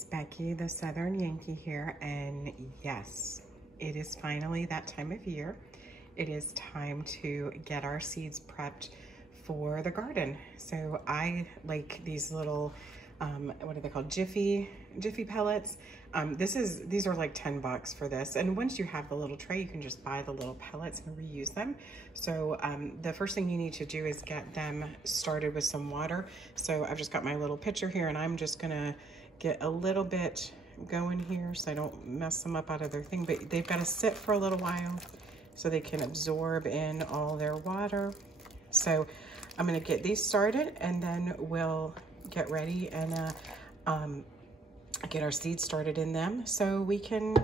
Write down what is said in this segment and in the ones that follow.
it's Becky, the Southern Yankee here, and yes, it is finally that time of year. It is time to get our seeds prepped for the garden. So I like these little, what are they called? Jiffy pellets. These are like 10 bucks for this. And once you have the little tray, you can just buy the little pellets and reuse them. So the first thing you need to do is get them started with some water. So I've just got my little pitcher here, and I'm just gonna get a little bit going here so I don't mess them up out of their thing, but they've got to sit for a little while so they can absorb in all their water. So I'm gonna get these started, and then we'll get ready and get our seeds started in them so we can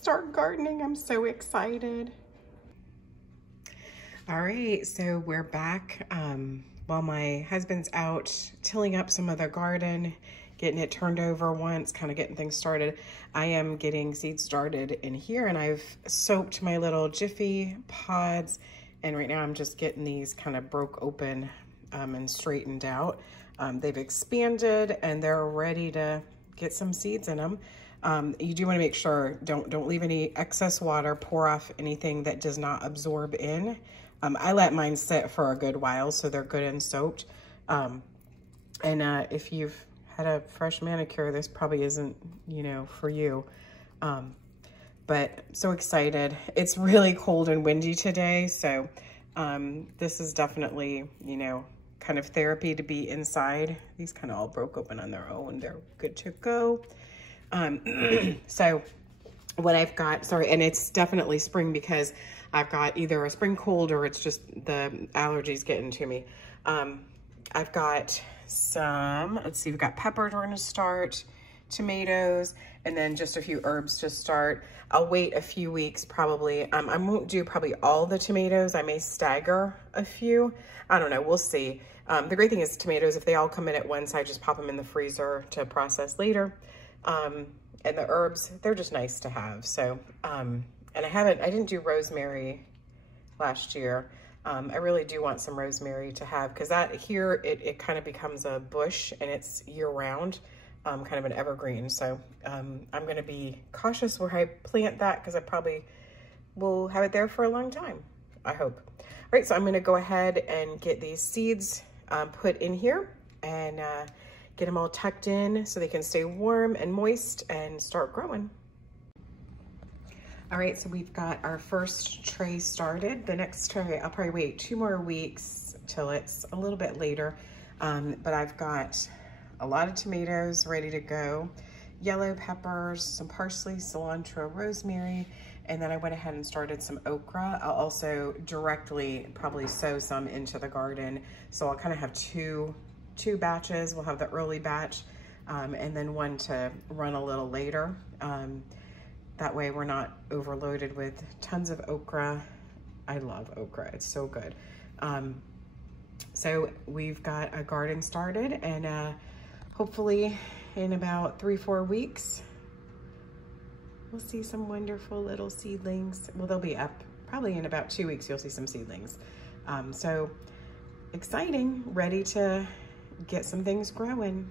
start gardening. I'm so excited. All right, so we're back while my husband's out tilling up some of the garden, getting it turned over once, kind of getting things started. I am getting seeds started in here, and I've soaked my little Jiffy pods, and right now I'm just getting these kind of broke open and straightened out. They've expanded and they're ready to get some seeds in them. You do want to make sure, don't leave any excess water, pour off anything that does not absorb in. I let mine sit for a good while so they're good and soaked. If you've had a fresh manicure, this probably isn't, for you. But so excited. It's really cold and windy today, so this is definitely, kind of therapy to be inside. These kind of all broke open on their own. They're good to go. So what I've got, sorry, and it's definitely spring because I've got either a spring cold or it's just the allergies getting to me. I've got some, let's see, we've got peppers we're gonna start, tomatoes, and then just a few herbs to start. I'll wait a few weeks probably. I won't do probably all the tomatoes. I may stagger a few. I don't know, we'll see. The great thing is tomatoes, if they all come in at once, I just pop them in the freezer to process later. And the herbs, they're just nice to have. So, and I didn't do rosemary last year. I really do want some rosemary to have, because that here, it kind of becomes a bush and it's year round, kind of an evergreen. So I'm gonna be cautious where I plant that because I probably will have it there for a long time, I hope. All right, so I'm gonna go ahead and get these seeds put in here and get them all tucked in so they can stay warm and moist and start growing. All right, so we've got our first tray started. The next tray, I'll probably wait 2 more weeks till it's a little bit later, but I've got a lot of tomatoes ready to go, yellow peppers, some parsley, cilantro, rosemary, and then I went ahead and started some okra. I'll also directly probably sow some into the garden. So I'll kind of have two batches. We'll have the early batch and then one to run a little later. That way we're not overloaded with tons of okra. I love okra, it's so good. So we've got a garden started, and hopefully in about 3-4 weeks, we'll see some wonderful little seedlings. Well, they'll be up probably in about 2 weeks. You'll see some seedlings. So exciting, ready to get some things growing.